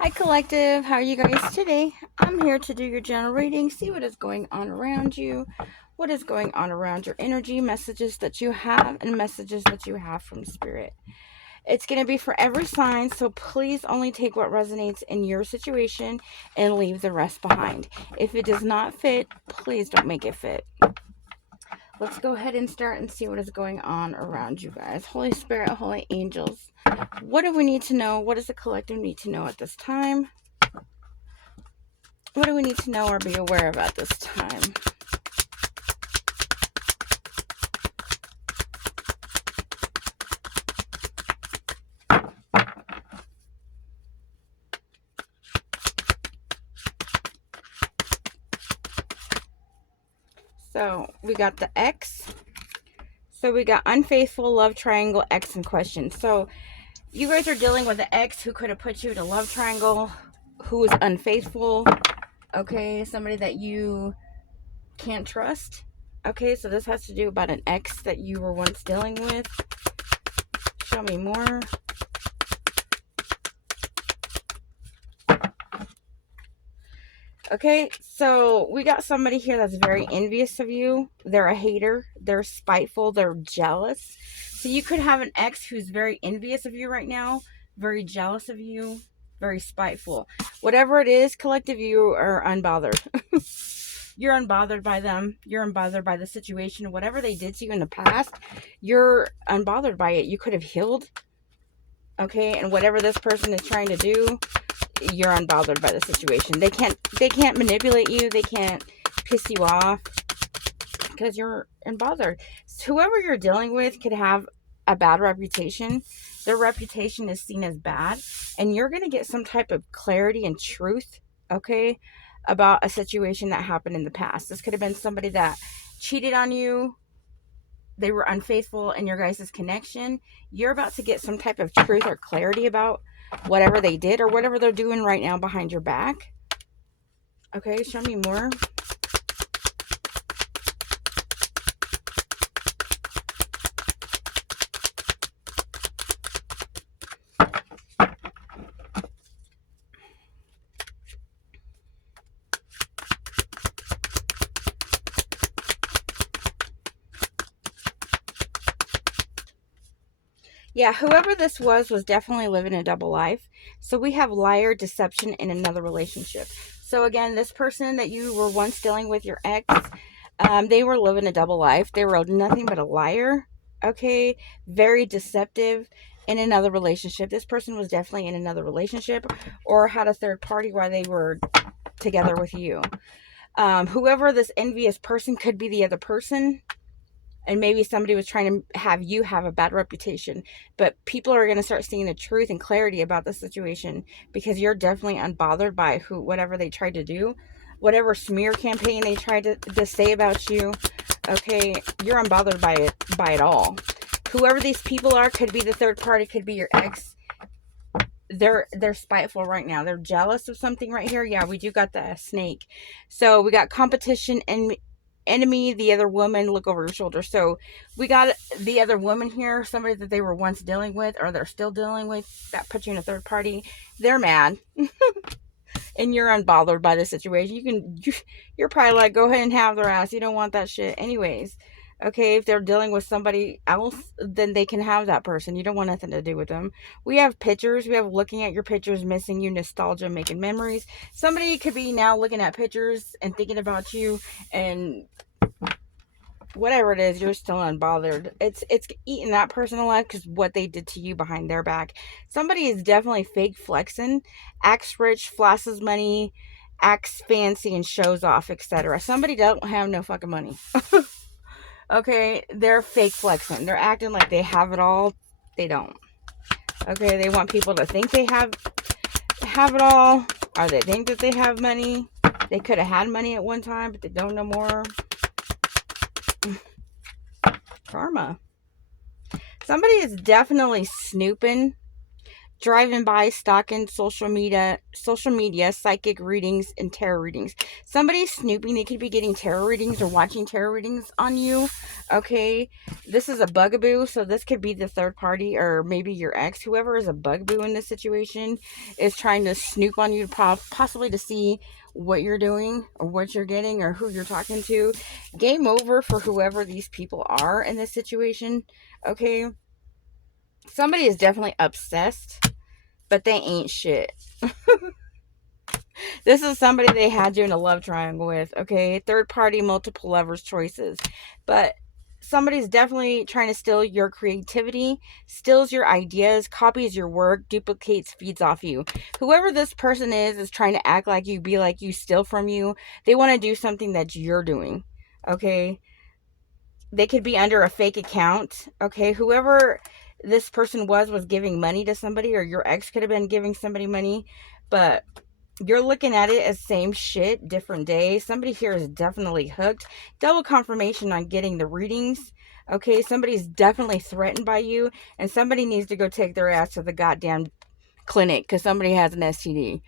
Hi Collective, how are you guys today? I'm here to do your general reading, see what is going on around you, what is going on around your energy, messages that you have, and messages that you have from Spirit. It's going to be for every sign, so please only take what resonates in your situation and leave the rest behind. If it does not fit, please don't make it fit. Let's go ahead and start and see what is going on around you guys. Holy Spirit, Holy Angels, what do we need to know? What does the collective need to know at this time? What do we need to know or be aware of at this time? So we got the X. So we got unfaithful, love triangle, X in question. So you guys are dealing with an ex who could have put you in a love triangle, who is unfaithful. Okay, somebody that you can't trust. Okay, so this has to do about an ex that you were once dealing with. Show me more. Okay, so we got somebody here that's very envious of you. They're a hater. They're spiteful. They're jealous. So you could have an ex who's very envious of you right now, very jealous of you, very spiteful. Whatever it is, collective, you are unbothered. You're unbothered by them. You're unbothered by the situation. Whatever they did to you in the past, you're unbothered by it. You could have healed. Okay, and whatever this person is trying to do, you're unbothered by the situation. They can't manipulate you. They can't piss you off because you're unbothered. So whoever you're dealing with could have a bad reputation. Their reputation is seen as bad, and you're going to get some type of clarity and truth, okay, about a situation that happened in the past. This could have been somebody that cheated on you. They were unfaithful in your guys' connection. You're about to get some type of truth or clarity about whatever they did or whatever they're doing right now behind your back. Okay, show me more. Yeah, whoever this was definitely living a double life. So we have liar, deception, in another relationship. So again, this person that you were once dealing with, your ex, they were living a double life. They were nothing but a liar. Okay, very deceptive in another relationship. This person was definitely in another relationship or had a third party while they were together with you. Whoever this envious person could be the other person. And maybe somebody was trying to have you have a bad reputation. But people are going to start seeing the truth and clarity about the situation because you're definitely unbothered by whatever they tried to do. Whatever smear campaign they tried to say about you. Okay, you're unbothered by it all. Whoever these people are could be the third party, could be your ex. They're spiteful right now. They're jealous of something right here. Yeah, we do got the snake. So we got competition and enemy, the other woman, look over your shoulder. So we got the other woman here, somebody that they were once dealing with or they're still dealing with, that put you in a third party. They're mad. And you're unbothered by the situation. You're probably like, go ahead and have their ass. You don't want that shit anyways. Okay, if they're dealing with somebody else, then they can have that person. You don't want nothing to do with them. We have pictures. We have looking at your pictures, missing you, nostalgia, making memories. Somebody could be now looking at pictures and thinking about you, and whatever it is, you're still unbothered. It's eating that person alive because what they did to you behind their back. Somebody is definitely fake flexing, acts rich, flashes money, acts fancy, and shows off, etc. Somebody don't have no fucking money. Okay, they're fake flexing. They're acting like they have it all. They don't. Okay, they want people to think they have it all, or they think that they have money. They could have had money at one time, but they don't no more. Karma. Somebody is definitely snooping. driving by, stalking social media, psychic readings, and tarot readings. Somebody's snooping. They could be getting tarot readings or watching tarot readings on you. Okay, this is a bugaboo, so this could be the third party or maybe your ex. Whoever is a bugaboo in this situation is trying to snoop on you, possibly to see what you're doing or what you're getting or who you're talking to. Game over for whoever these people are in this situation. Okay, somebody is definitely obsessed, but they ain't shit. This is somebody they had you in a love triangle with, okay? Third party, multiple lovers choices. But somebody's definitely trying to steal your creativity, steals your ideas, copies your work, duplicates, feeds off you. Whoever this person is trying to act like you, be like you, steal from you. They want to do something that you're doing, okay? They could be under a fake account, okay? Whoever this person was giving money to somebody, or your ex could have been giving somebody money, but you're looking at it as same shit, different day. Somebody here is definitely hooked. Double confirmation on getting the readings. Okay, somebody's definitely threatened by you, and somebody needs to go take their ass to the goddamn clinic because somebody has an STD.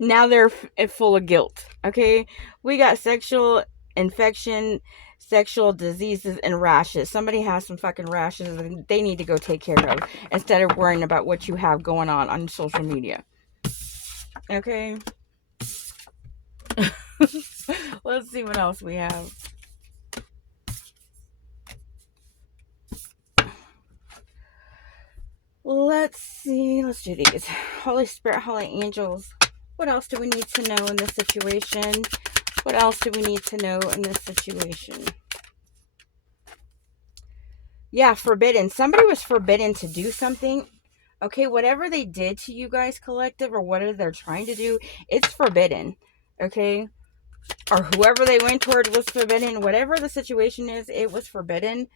Now they're full of guilt. Okay, we got sexual infection, sexual diseases, and rashes. Somebody has some fucking rashes and they need to go take care of instead of worrying about what you have going on social media. Okay. Let's see what else we have. Let's see. Let's do these. Holy Spirit, Holy Angels. What else do we need to know in this situation? What else do we need to know in this situation? Yeah, forbidden. Somebody was forbidden to do something. Okay, whatever they did to you guys, collective, or whatever they're trying to do, it's forbidden. Okay? Or whoever they went toward was forbidden. Whatever the situation is, it was forbidden.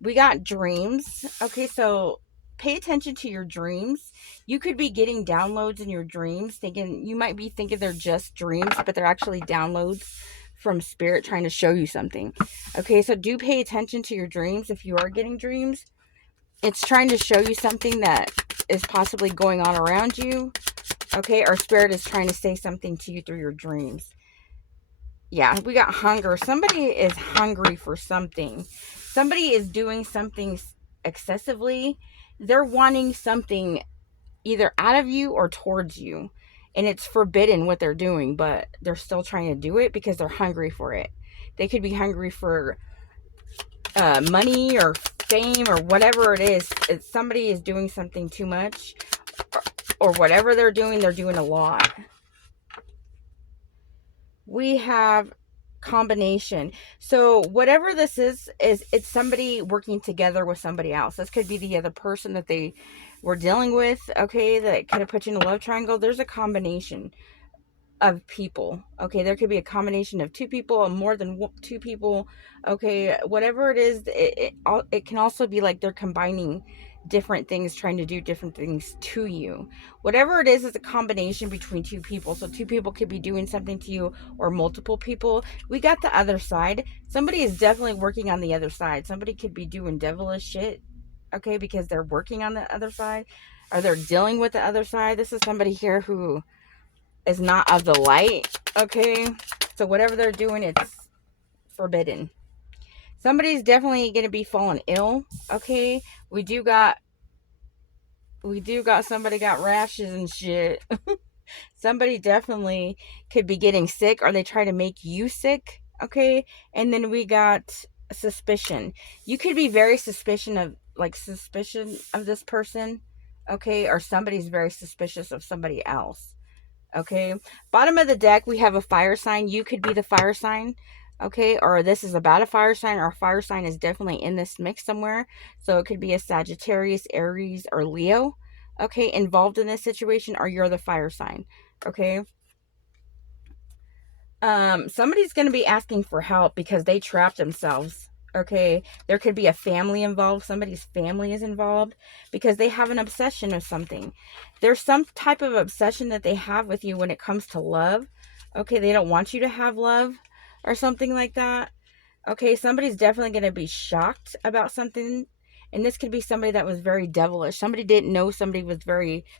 We got dreams. Okay, so pay attention to your dreams. You could be getting downloads in your dreams, thinking, you might be thinking they're just dreams, but they're actually downloads from spirit trying to show you something. Okay, so do pay attention to your dreams if you are getting dreams. It's trying to show you something that is possibly going on around you. Okay, or spirit is trying to say something to you through your dreams. Yeah, we got hunger. Somebody is hungry for something. Somebody is doing something excessively. They're wanting something either out of you or towards you. And it's forbidden what they're doing, but they're still trying to do it because they're hungry for it. They could be hungry for money or fame or whatever it is. Somebody is doing something too much, or whatever they're doing a lot. We have combination. So whatever this is it's somebody working together with somebody else. This could be the other person that they were dealing with, okay, that could have put you in a love triangle. There's a combination of people. Okay, there could be a combination of two people or more than two people. Okay, whatever it is, it can also be like they're combining different things, trying to do different things to you. Whatever it is a combination between two people. So two people could be doing something to you, or multiple people. We got the other side. Somebody is definitely working on the other side. Somebody could be doing devilish shit, okay, because they're working on the other side, or they're dealing with the other side. This is somebody here who is not of the light, okay? So whatever they're doing, it's forbidden. Somebody's definitely going to be falling ill, okay? We do got somebody got rashes and shit. Somebody definitely could be getting sick, or they try to make you sick, okay? And then we got suspicion. You could be very suspicion of this person, okay? Or somebody's very suspicious of somebody else. Okay, bottom of the deck, we have a fire sign. You could be the fire sign, okay, or this is about a fire sign, or a fire sign is definitely in this mix somewhere. So it could be a Sagittarius, Aries, or Leo, okay, involved in this situation, or you're the fire sign, okay. Somebody's going to be asking for help because they trapped themselves. Okay, there could be a family involved. Somebody's family is involved because they have an obsession of something. There's some type of obsession that they have with you when it comes to love. Okay, they don't want you to have love or something like that. Okay, somebody's definitely going to be shocked about something, And this could be somebody that was very devilish. Somebody didn't know somebody was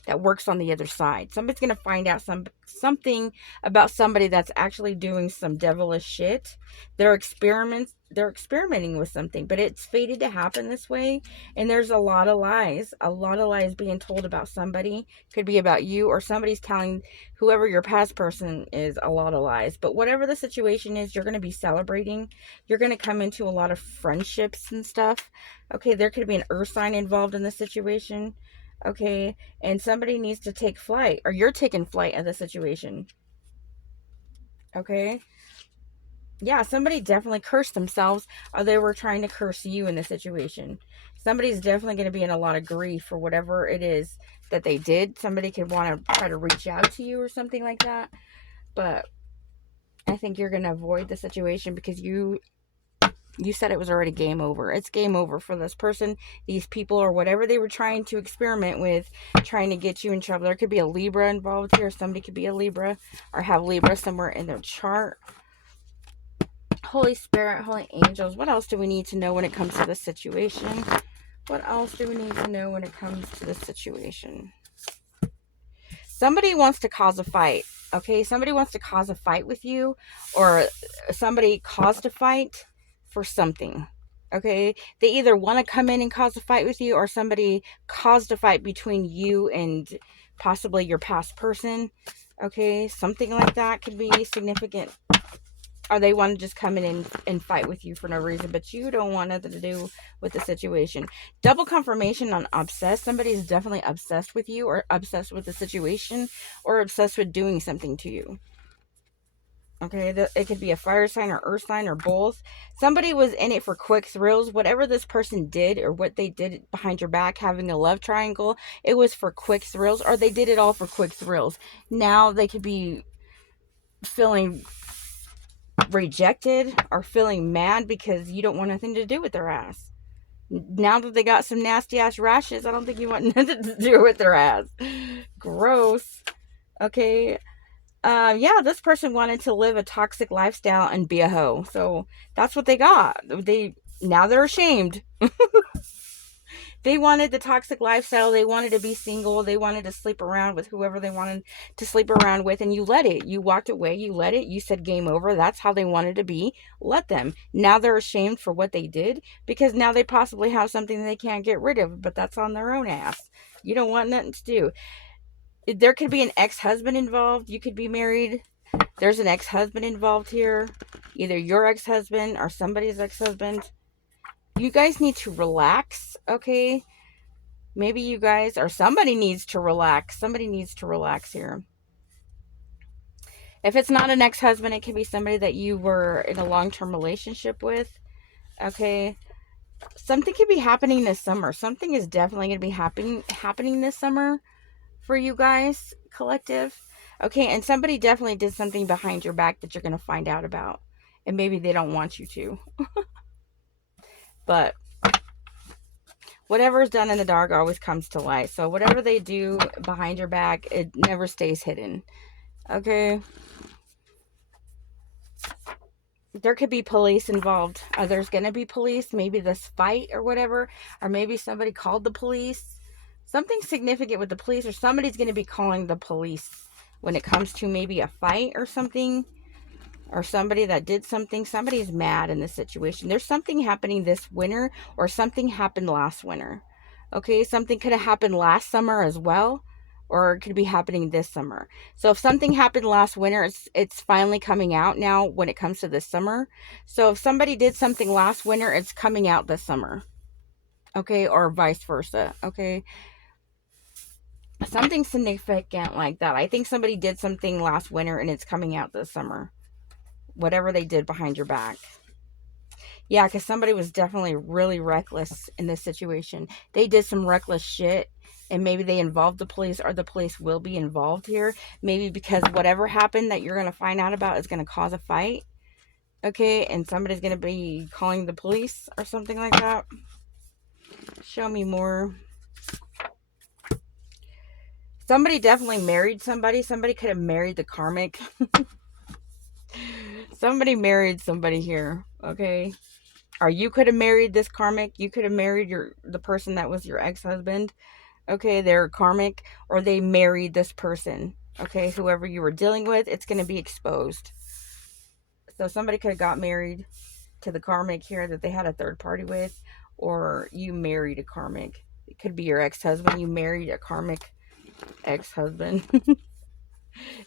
that works on the other side. Somebody's going to find out something about somebody that's actually doing some devilish shit. They're experimenting with something, but it's fated to happen this way. And there's a lot of lies being told about somebody. Could be about you, or somebody's telling whoever your past person is a lot of lies. But whatever the situation is, you're going to be celebrating. You're going to come into a lot of friendships and stuff. Okay, there could be an earth sign involved in the situation. Okay, and somebody needs to take flight, or you're taking flight of the situation. Okay, yeah, somebody definitely cursed themselves, or they were trying to curse you in the situation. Somebody's definitely going to be in a lot of grief for whatever it is that they did. Somebody could want to try to reach out to you or something like that, but I think you're going to avoid the situation because you said it was already game over. It's game over for this person, these people, or whatever they were trying to experiment with, trying to get you in trouble. There could be a Libra involved here. Somebody could be a Libra or have Libra somewhere in their chart. Holy Spirit, holy angels, what else do we need to know when it comes to this situation? What else do we need to know when it comes to this situation? Somebody wants to cause a fight, okay? Somebody wants to cause a fight with you, or somebody caused a fight for something, okay? They either want to come in and cause a fight with you, or somebody caused a fight between you and possibly your past person, okay? Something like that could be significant. Or they want to just come in and fight with you for no reason, but you don't want nothing to do with the situation. Double confirmation on obsessed. Somebody's definitely obsessed with you, or obsessed with the situation, or obsessed with doing something to you. Okay, it could be a fire sign or earth sign or both. Somebody was in it for quick thrills. Whatever this person did, or what they did behind your back, having a love triangle, it was for quick thrills, or they did it all for quick thrills. Now they could be feeling rejected or feeling mad because you don't want nothing to do with their ass. Now that they got some nasty ass rashes, I don't think you want nothing to do with their ass. Gross. Okay. Yeah, this person wanted to live a toxic lifestyle and be a hoe. So that's what they got. Now they're ashamed. They wanted the toxic lifestyle. They wanted to be single. They wanted to sleep around with whoever they wanted to sleep around with. And you let it. You walked away. You let it. You said game over. That's how they wanted to be. Let them. Now they're ashamed for what they did, because now they possibly have something they can't get rid of. But that's on their own ass. You don't want nothing to do. There could be an ex-husband involved. You could be married. There's an ex-husband involved here. Either your ex-husband or somebody's ex-husband. You guys need to relax, okay? Maybe you guys, or somebody needs to relax. Somebody needs to relax here. If it's not an ex-husband, it can be somebody that you were in a long-term relationship with, okay? Something could be happening this summer. Something is definitely going to be happening this summer for you guys, collective. Okay, and somebody definitely did something behind your back that you're going to find out about. And maybe they don't want you to. But whatever is done in the dark always comes to light. So whatever they do behind your back, it never stays hidden. Okay? There could be police involved. There's going to be police. Maybe this fight or whatever. Or maybe somebody called the police. Something significant with the police. Or somebody's going to be calling the police when it comes to maybe a fight or something. Or somebody that did something. Somebody's mad in this situation. There's something happening this winter, or something happened last winter. Okay, something could have happened last summer as well, or it could be happening this summer. So if something happened last winter, it's finally coming out now when it comes to this summer. So if somebody did something last winter, it's coming out this summer. Okay, or vice versa. Okay, something significant like that. I think somebody did something last winter and it's coming out this summer. Whatever they did behind your back. Yeah, because somebody was definitely really reckless in this situation. They did some reckless shit, and maybe they involved the police, or the police will be involved here. Maybe because whatever happened that you're going to find out about is going to cause a fight. Okay, and somebody's going to be calling the police or something like that. Show me more. Somebody definitely married somebody. Somebody could have married the karmic. Somebody married somebody here, okay? Or you could have married this karmic. You could have married the person that was your ex-husband. Okay, they're karmic, or they married this person. Okay, whoever you were dealing with, it's going to be exposed. So somebody could have got married to the karmic here that they had a third party with, or you married a karmic. It could be your ex-husband. You married a karmic ex-husband.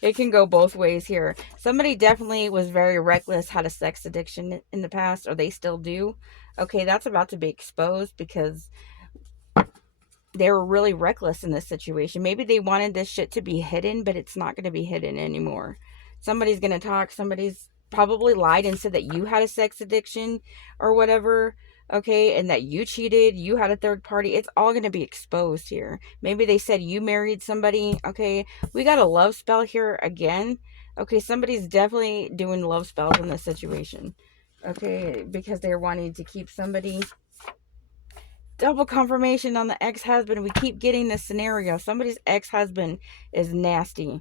It can go both ways here. Somebody definitely was very reckless, had a sex addiction in the past, or they still do. Okay, that's about to be exposed because they were really reckless in this situation. Maybe they wanted this shit to be hidden, but it's not going to be hidden anymore. Somebody's going to talk. Somebody's probably lied and said that you had a sex addiction or whatever. Okay, and that you cheated, you had a third party. It's all going to be exposed here. Maybe they said you married somebody. Okay, we got a love spell here again. Okay, somebody's definitely doing love spells in this situation. Okay, because they're wanting to keep somebody. Double confirmation on the ex-husband. We keep getting this scenario. Somebody's ex-husband is nasty.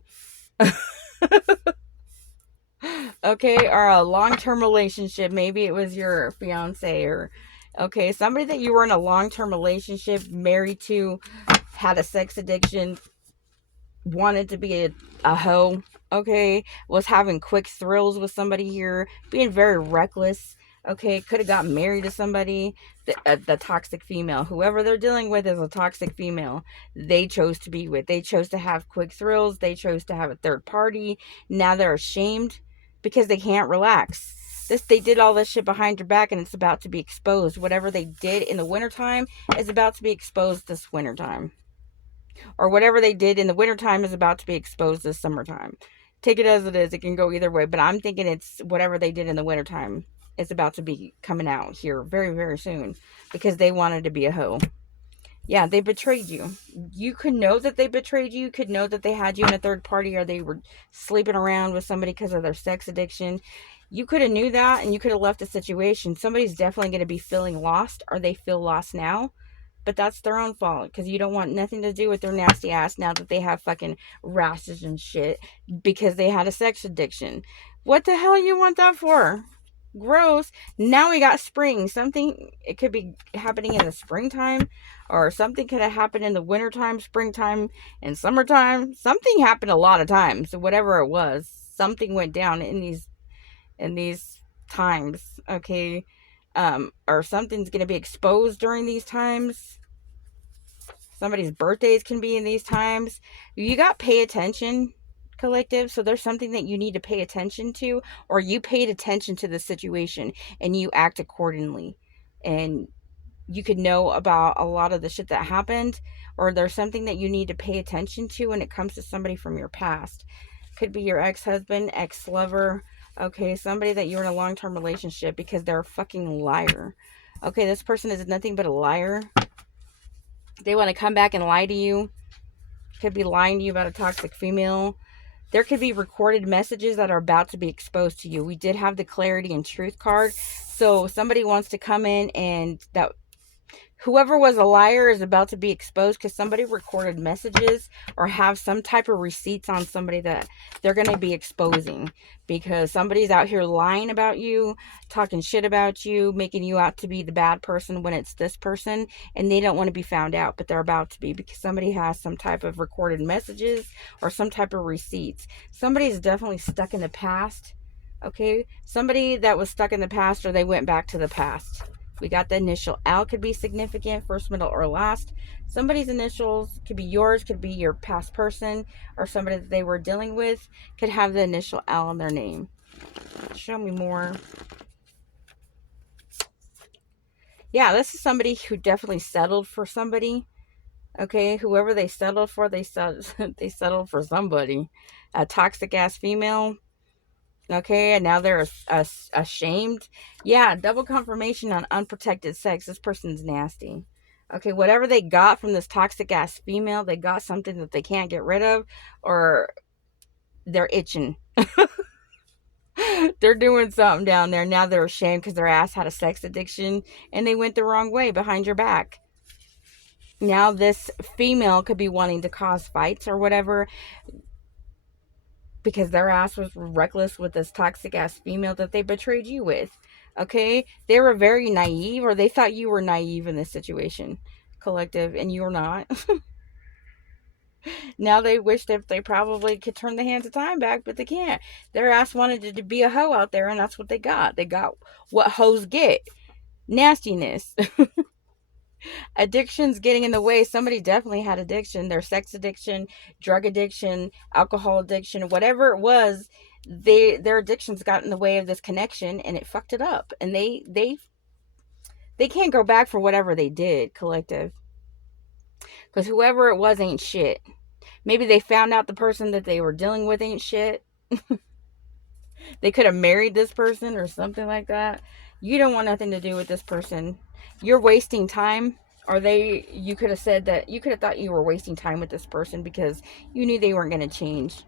Okay, or a long-term relationship. Maybe it was your fiance, or okay, somebody that you were in a long-term relationship, married to, had a sex addiction, wanted to be a hoe. Okay, was having quick thrills with somebody here, being very reckless. Okay, could have got married to somebody, the toxic female. Whoever they're dealing with is a toxic female. They chose to be with. They chose to have quick thrills. They chose to have a third party. Now they're ashamed because they can't relax. They did all this shit behind your back, and it's about to be exposed. Whatever they did in the wintertime is about to be exposed this wintertime. Or whatever they did in the wintertime is about to be exposed this summertime. Take it as it is. It can go either way. But I'm thinking it's whatever they did in the wintertime is about to be coming out here very, very soon. Because they wanted to be a hoe. Yeah, they betrayed you. You could know that they betrayed you. You could know that they had you in a third party, or they were sleeping around with somebody because of their sex addiction. You could have knew that, and you could have left the situation. Somebody's definitely going to be feeling lost, or they feel lost now. But that's their own fault, because you don't want nothing to do with their nasty ass now that they have fucking rashes and shit because they had a sex addiction. What the hell you want that for? Gross. Now we got spring. Something, it could be happening in the springtime, or something could have happened in the wintertime, springtime, and summertime. Something happened a lot of times. So whatever it was, something went down in these times. Okay. Or something's going to be exposed during these times. Somebody's birthdays can be in these times. You got pay attention, collective. So there's something that you need to pay attention to, or you paid attention to the situation and you act accordingly. And you could know about a lot of the shit that happened, or there's something that you need to pay attention to when it comes to somebody from your past. Could be your ex-husband, ex-lover. Okay, somebody that you're in a long-term relationship, because they're a fucking liar. Okay, this person is nothing but a liar. They want to come back and lie to you. Could be lying to you about a toxic female. There could be recorded messages that are about to be exposed to you. We did have the clarity and truth card. So somebody wants to come in, and that whoever was a liar is about to be exposed because somebody recorded messages or have some type of receipts on somebody that they're going to be exposing, because somebody's out here lying about you, talking shit about you, making you out to be the bad person when it's this person, and they don't want to be found out, but they're about to be, because somebody has some type of recorded messages or some type of receipts. Somebody's definitely stuck in the past. Okay, somebody that was stuck in the past, or they went back to the past. We got the initial L, could be significant, first, middle, or last. Somebody's initials could be yours, could be your past person, or somebody that they were dealing with could have the initial L in their name. Show me more. Yeah, this is somebody who definitely settled for somebody. Okay, whoever they settled for, they settled for somebody. A toxic ass female. Okay, and now they're ashamed. Yeah, double confirmation on unprotected sex. This person's nasty. Okay, whatever they got from this toxic ass female, they got something that they can't get rid of, or they're itching. They're doing something down there. Now they're ashamed because their ass had a sex addiction and they went the wrong way behind your back. Now this female could be wanting to cause fights or whatever, because their ass was reckless with this toxic ass female that they betrayed you with. Okay? They were very naive, or they thought you were naive in this situation, collective, and you're not. Now they wish that they probably could turn the hands of time back, but they can't. Their ass wanted to be a hoe out there, and that's what they got. They got what hoes get: nastiness. Addictions getting in the way. Somebody definitely had addiction. Their sex addiction, drug addiction, alcohol addiction, whatever it was, their addictions got in the way of this connection, and it fucked it up. And they can't go back for whatever they did, collective, because whoever it was ain't shit. Maybe they found out the person that they were dealing with ain't shit. They could have married this person or something like that. You don't want nothing to do with this person. You're wasting time. Or you could have said that, you could have thought you were wasting time with this person because you knew they weren't going to change.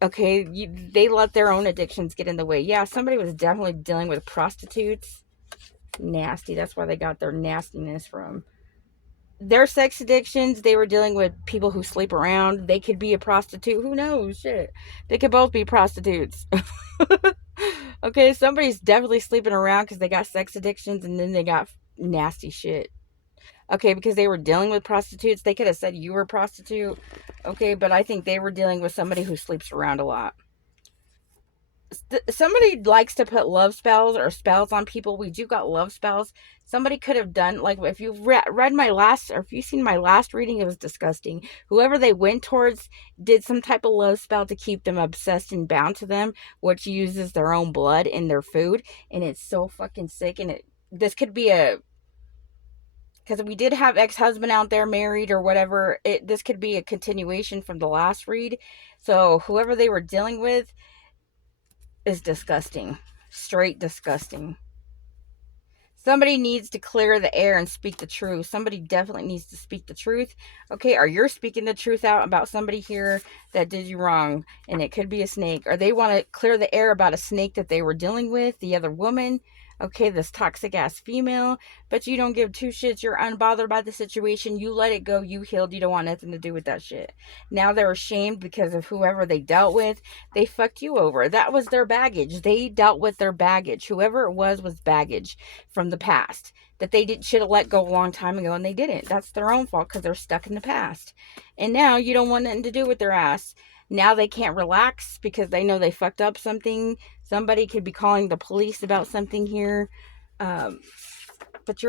Okay, they let their own addictions get in the way. Yeah, somebody was definitely dealing with prostitutes. Nasty. That's where they got their nastiness from. Their sex addictions, they were dealing with people who sleep around. They could be a prostitute. Who knows? Shit. They could both be prostitutes. Okay, somebody's definitely sleeping around because they got sex addictions and then they got nasty shit. Okay, because they were dealing with prostitutes. They could have said you were a prostitute. Okay, but I think they were dealing with somebody who sleeps around a lot. Somebody likes to put love spells or spells on people. We do got love spells. Somebody could have done, like, if you've read my last, or if you've seen my last reading, it was disgusting. Whoever they went towards did some type of love spell to keep them obsessed and bound to them, which uses their own blood in their food, and it's so fucking sick. And this could be a, because we did have ex-husband out there married or whatever. This could be a continuation from the last read. So whoever they were dealing with is disgusting. Straight disgusting. Somebody needs to clear the air and speak the truth. Somebody definitely needs to speak the truth. Okay, or you're speaking the truth out about somebody here that did you wrong, and it could be a snake. Or they want to clear the air about a snake that they were dealing with, the other woman. Okay, this toxic ass female, but you don't give two shits. You're unbothered by the situation. You let it go. You healed. You don't want nothing to do with that shit. Now they're ashamed because of whoever they dealt with. They fucked you over. That was their baggage. They dealt with their baggage. Whoever it was baggage from the past that they should have let go a long time ago, and they didn't. That's their own fault because they're stuck in the past. And now you don't want nothing to do with their ass. Now they can't relax because they know they fucked up something. Somebody could be calling the police about something here. Um, but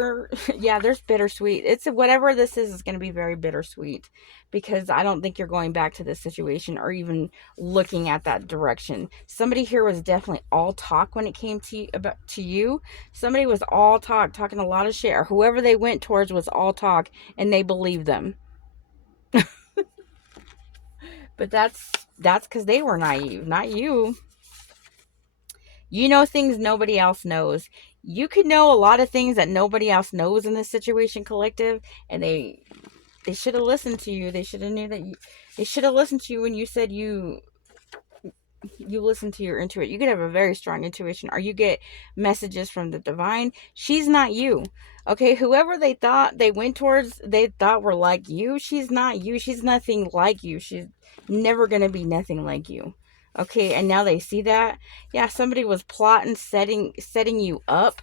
yeah, there's bittersweet. It's whatever this is going to be very bittersweet because I don't think you're going back to this situation or even looking at that direction. Somebody here was definitely all talk when it came to you. Somebody was all talk, talking a lot of shit, or whoever they went towards was all talk, and they believed them. But that's because they were naive, not you. You know things nobody else knows. You could know a lot of things that nobody else knows in this situation, collective, and they should have listened to you. They should have knew that they should have listened to you when you said you listen to your intuition. You could have a very strong intuition, or you get messages from the divine. She's not you. Okay, whoever they thought they went towards, they thought were like you, she's not you. She's nothing like you. She's never going to be nothing like you. Okay, and now they see that. Yeah, somebody was plotting, setting you up,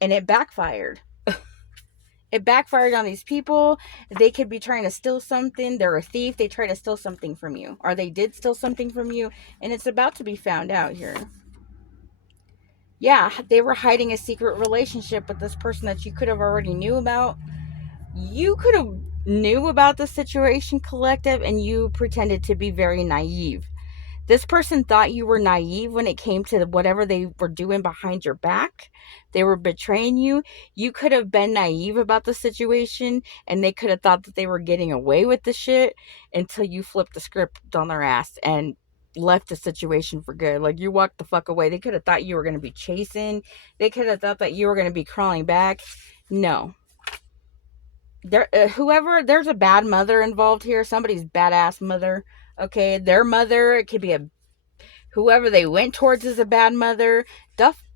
and it backfired. It backfired on these people. They could be trying to steal something. They're a thief. They try to steal something from you. Or they did steal something from you. And it's about to be found out here. Yeah, they were hiding a secret relationship with this person that you could have already knew about. You could have knew about the situation, collective, and you pretended to be very naive. This person thought you were naive when it came to whatever they were doing behind your back. They were betraying you. You could have been naive about the situation, and they could have thought that they were getting away with the shit until you flipped the script on their ass and left the situation for good. Like, you walked the fuck away. They could have thought you were going to be chasing. They could have thought that you were going to be crawling back. No. There's a bad mother involved here. Somebody's badass mother. Okay, their mother, it could be whoever they went towards is a bad mother.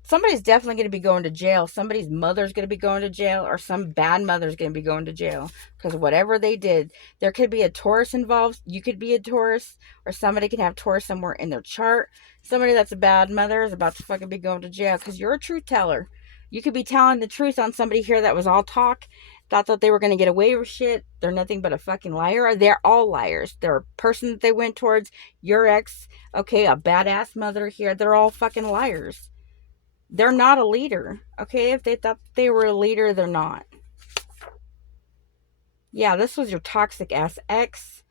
somebody's definitely going to be going to jail. Somebody's mother's going to be going to jail, or some bad mother's going to be going to jail because whatever they did, there could be a Taurus involved. You could be a Taurus, or somebody can have Taurus somewhere in their chart. Somebody that's a bad mother is about to fucking be going to jail because you're a truth teller. You could be telling the truth on somebody here that was all talk, thought that they were going to get away with shit. They're nothing but a fucking liar. They're all liars. They're a person that they went towards, your ex, okay, a badass mother here. They're all fucking liars. They're not a leader, okay? If they thought they were a leader, they're not. Yeah, this was your toxic ass ex,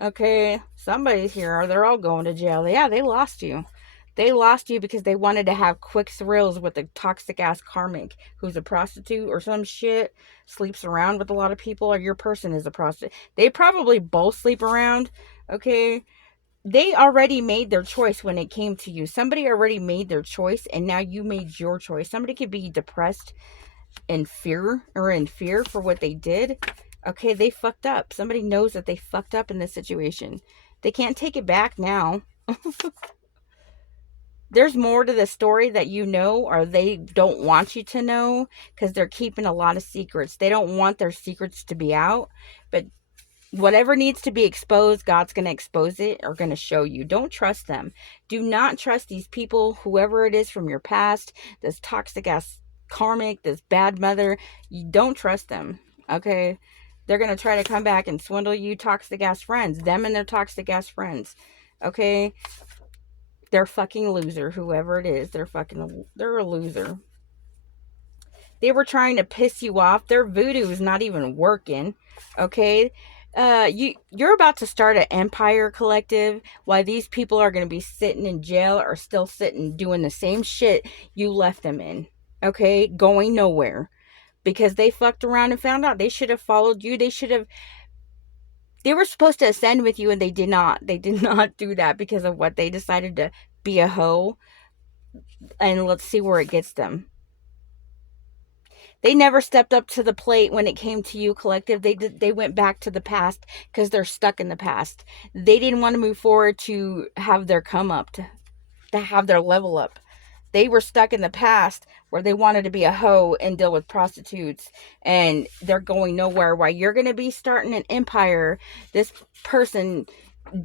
okay? Somebody's here, they're all going to jail. Yeah, they lost you. They lost you because they wanted to have quick thrills with a toxic ass karmic who's a prostitute or some shit, sleeps around with a lot of people, or your person is a prostitute. They probably both sleep around, okay? They already made their choice when it came to you. Somebody already made their choice, and now you made your choice. Somebody could be depressed and in fear for what they did. Okay, they fucked up. Somebody knows that they fucked up in this situation. They can't take it back now. There's more to the story that you know, or they don't want you to know, because they're keeping a lot of secrets. They don't want their secrets to be out, but whatever needs to be exposed, God's going to expose it or going to show you. Don't trust them. Do not trust these people, whoever it is from your past, this toxic ass karmic, this bad mother. You don't trust them, okay? They're going to try to come back and swindle you, toxic ass friends. Them and their toxic ass friends, okay? They're fucking loser, whoever it is. They're a loser. They were trying to piss you off. Their voodoo is not even working, okay? You're about to start an empire collective while these people are going to be sitting in jail or still sitting doing the same shit you left them in, okay? Going nowhere because they fucked around and found out. They should have followed you. They were supposed to ascend with you, and they did not. They did not do that because of what they decided to be a hoe. And let's see where it gets them. They never stepped up to the plate when it came to you, collective. They went back to the past because they're stuck in the past. They didn't want to move forward to have their come up, to have their level up. They were stuck in the past where they wanted to be a hoe and deal with prostitutes, and they're going nowhere. While you're going to be starting an empire, this person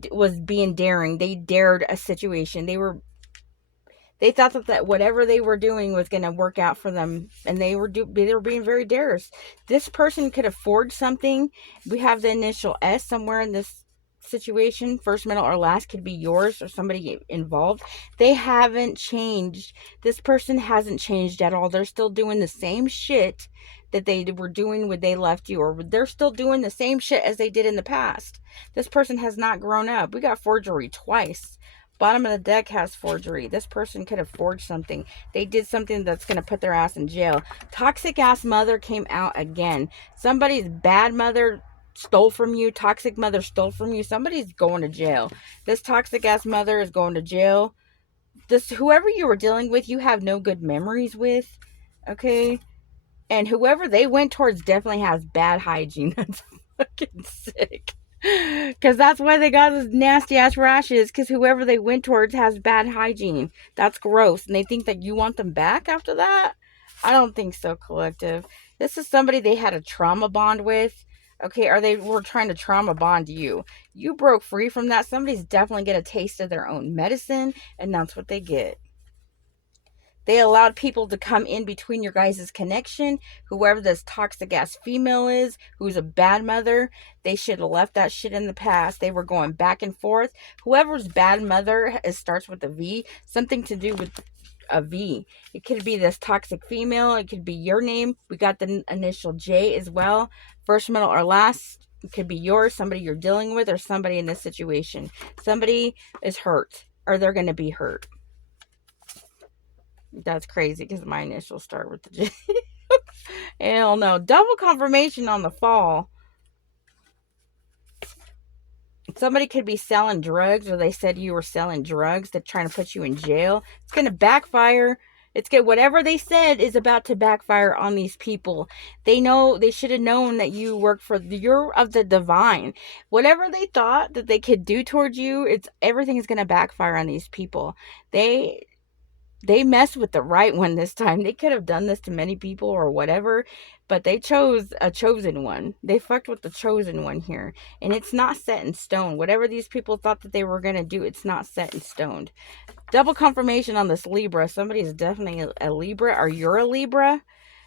was being daring. They dared a situation. They thought that whatever they were doing was going to work out for them, and they were being very dares. This person could afford something. We have the initial S somewhere in this situation. First, middle, or last could be yours or somebody involved. They haven't changed. This person hasn't changed at all. They're still doing the same shit that they were doing when they left you, or they're still doing the same shit as they did in the past. This person has not grown up. We got forgery twice. Bottom of the deck has forgery. This person could have forged something. They did something that's going to put their ass in jail. Toxic ass mother came out again. Somebody's bad mother stole from you. Toxic mother stole from you. Somebody's going to jail. This toxic ass mother is going to jail. Whoever you were dealing with, you have no good memories with. Okay? And whoever they went towards definitely has bad hygiene. That's fucking sick. Because that's why they got those nasty ass rashes. Because whoever they went towards has bad hygiene. That's gross. And they think that you want them back after that? I don't think so, collective. This is somebody they had a trauma bond with. Okay, or they were trying to trauma bond you. You broke free from that. Somebody's definitely get a taste of their own medicine. And that's what they get. They allowed people to come in between your guys' connection. Whoever this toxic ass female is, who's a bad mother, they should have left that shit in the past. They were going back and forth. Whoever's bad mother starts with a V, something to do with a V. It could be this toxic female. It could be your name. We got the initial J as well. First, middle, or last. It could be yours, somebody you're dealing with, or somebody in this situation. Somebody is hurt, or they're going to be hurt. That's crazy because my initials start with the J. Hell no. Double confirmation on the fall. Somebody could be selling drugs, or they said you were selling drugs. They're trying to put you in jail. It's going to backfire. Whatever they said is about to backfire on these people. They should have known that you work you're of the divine. Whatever they thought that they could do towards you, everything is going to backfire on these people. they messed with the right one this time. They could have done this to many people or whatever, but they chose a chosen one. They fucked with the chosen one here. And it's not set in stone. Whatever these people thought that they were going to do, it's not set in stone. Double confirmation on this Libra. Somebody is definitely a Libra, or you're a Libra.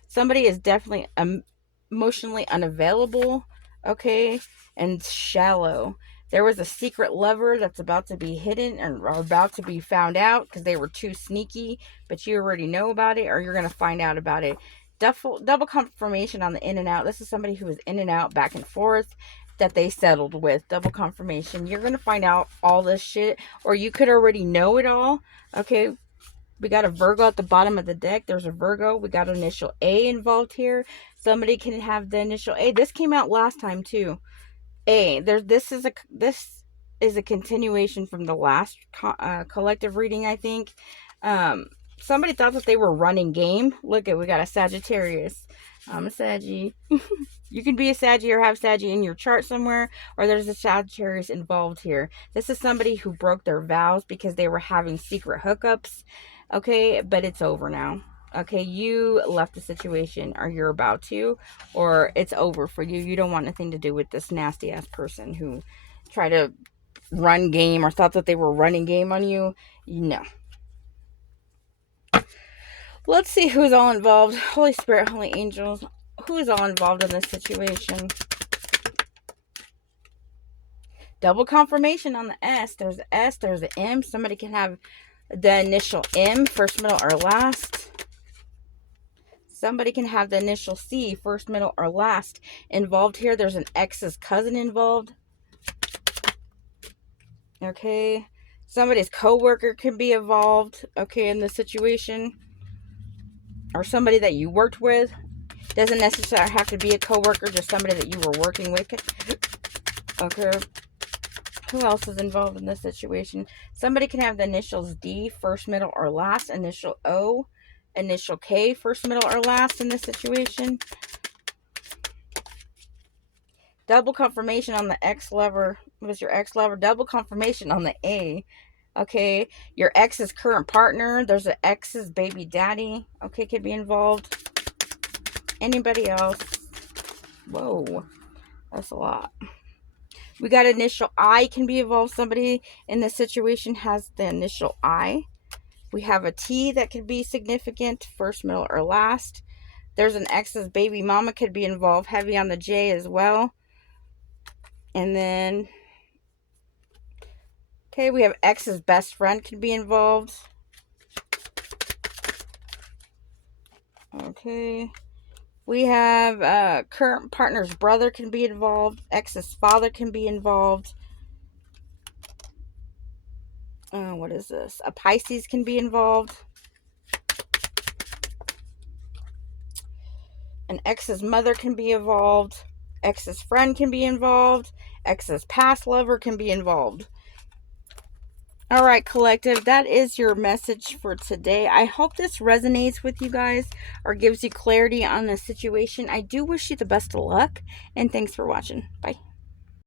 Somebody is definitely emotionally unavailable, okay, and shallow. There was a secret lover that's about to be hidden or about to be found out because they were too sneaky, but you already know about it, or you're going to find out about it. Double confirmation on the in and out. This is somebody who was in and out, back and forth, that they settled with. Double confirmation. You're going to find out all this shit, or you could already know it all, okay? We got a Virgo at the bottom of the deck. There's a Virgo. We got initial A involved here. Somebody can have the initial A. This came out last time too. A. This is a continuation from the last collective reading, I think. Somebody thought that they were running game. Look at, we got a Sagittarius. I'm a Saggy. You can be a Saggy or have Saggy in your chart somewhere, or there's a Sagittarius involved here. This is somebody who broke their vows because they were having secret hookups. Okay, but it's over now. Okay, you left the situation, or you're about to, or it's over for you. You don't want anything to do with this nasty ass person who tried to run game or thought that they were running game on you. No. Let's see who's all involved. Holy Spirit, Holy Angels. Who's all involved in this situation? Double confirmation on the S. There's an S, there's an M. Somebody can have the initial M, first, middle, or last. Somebody can have the initial C, first, middle, or last involved here. There's an ex's cousin involved. Okay. Somebody's coworker can be involved, okay, in this situation. Or somebody that you worked with. Doesn't necessarily have to be a coworker, just somebody that you were working with. Okay. Who else is involved in this situation? Somebody can have the initials D, first, middle, or last. Initial O, initial K, first, middle, or last in this situation. Double confirmation on the X lover. Was your ex lover? Double confirmation on the A. Okay. Your ex's current partner. There's an ex's baby daddy. Okay, could be involved. Anybody else? Whoa. That's a lot. We got initial I can be involved. Somebody in this situation has the initial I. We have a T that could be significant, first, middle, or last. There's an ex's baby mama could be involved, heavy on the J as well. And then, okay, we have ex's best friend could be involved. Okay. We have current partner's brother can be involved. Ex's father can be involved. What is this? A Pisces can be involved. An ex's mother can be involved. Ex's friend can be involved. Ex's past lover can be involved. All right, collective, that is your message for today. I hope this resonates with you guys or gives you clarity on the situation. I do wish you the best of luck, and thanks for watching. Bye.